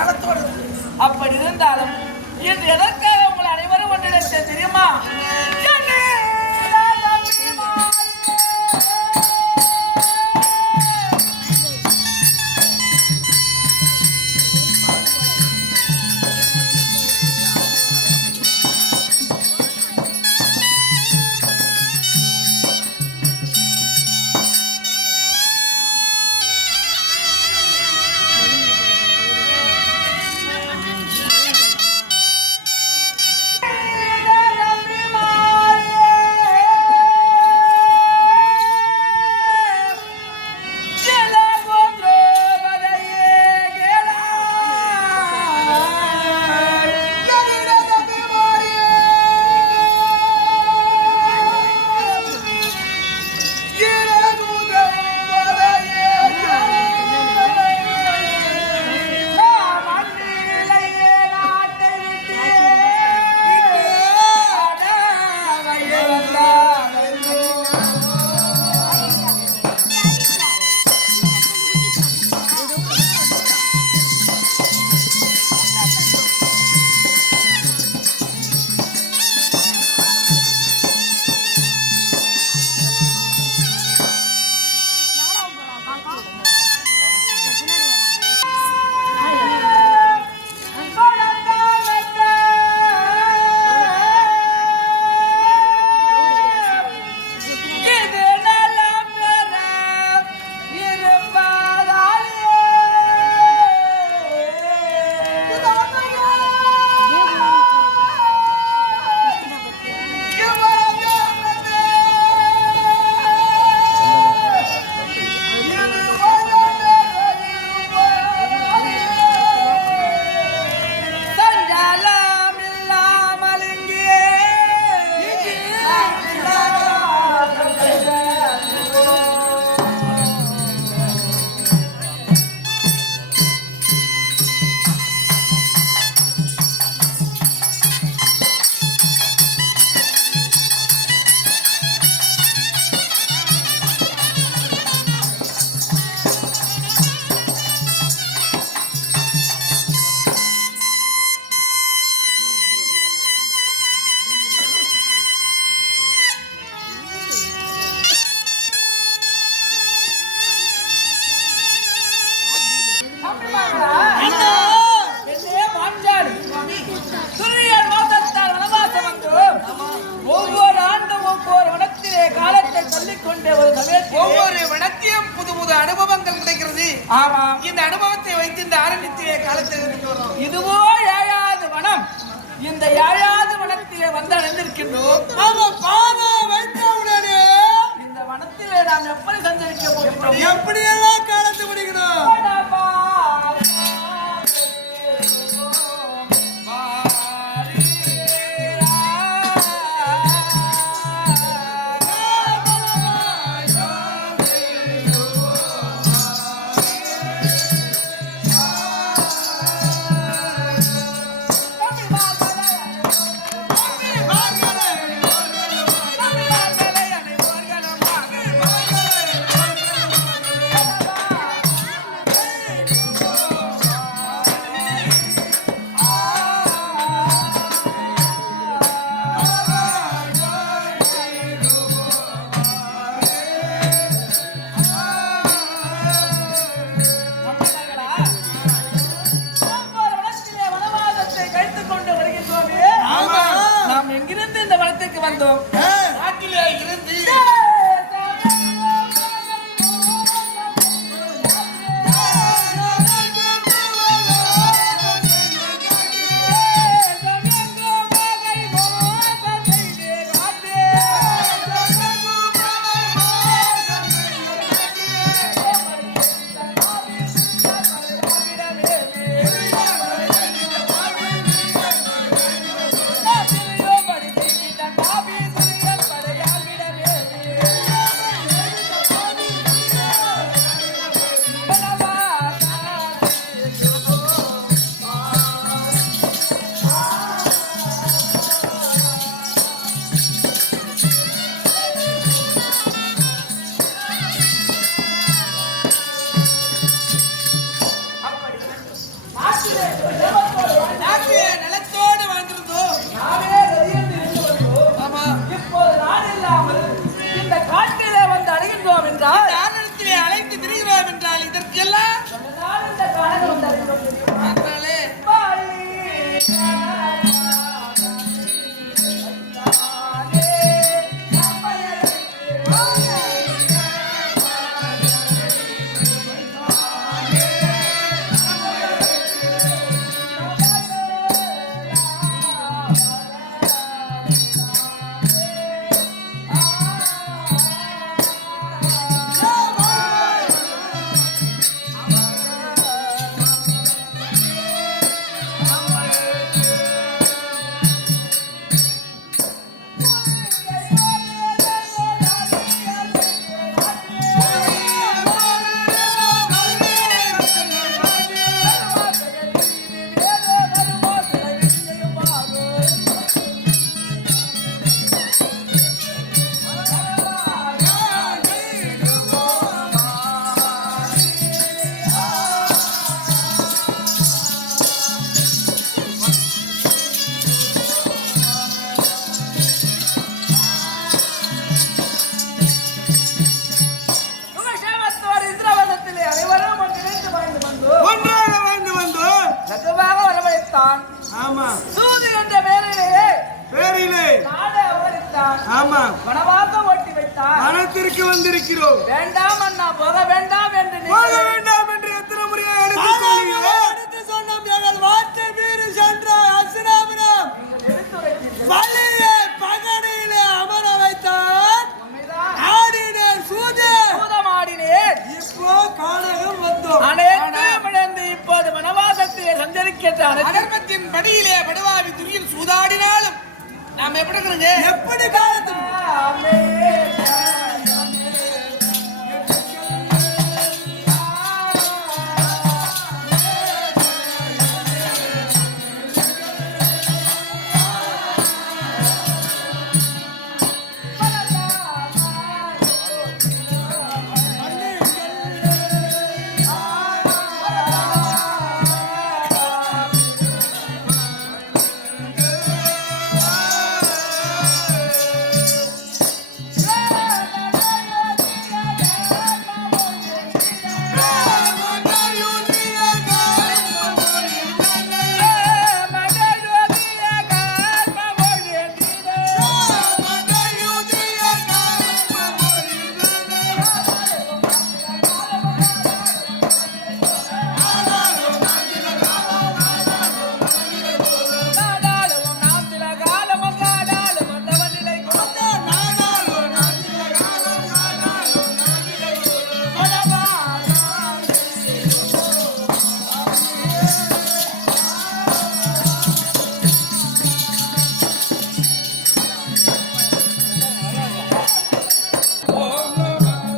நலத்தோடு அப்படி இருந்தாலும் இது எதற்கு ஆமாம் இந்த அனுபவத்தை வைத்து இந்த ஆரம்பித்திய காலத்தில் இதுவோ ஏழாவது வனம் இந்த ஏழாவது வனத்திலே வந்து அடைந்திருக்கின்றோம் இந்த வனத்திலே நாம் எப்படி சஞ்சரிக்க போகிறோம் எப்படி எல்லாம் கலந்து விடுகிறோம் வரவழைத்தான் ஆமா. சூது என்ற பெயரிலே பேரிலே நாடே அவதரித்தான் ஆமா. வனவாசம் ஓட்டி வைத்தான். வனத்திற்கு வந்திருக்கிறோம். வேண்டாம் அண்ணா போக வேண்டாம் என்று போக வேண்டாம் என்று எத்தனை முறையா எடுத்து சொன்னீங்க எடுத்து சொன்னோம் எங்கள் வார்த்தை மீறி சென்ற அசுராமனம். வழியே பகடையிலே அமர வைத்தான். ஆடினேன் சூது. சூதமாடினேன் இப்போ காணகம் வந்தோம். இழந்து இப்போது வனவாசத்திலே சஞ்சரிக்கின்ற படியிலே படுவாவி துணியில் சூதாடினாலும் நாம் எப்படி இருக்கிறோங்க எப்படி காலத்து ஆமே.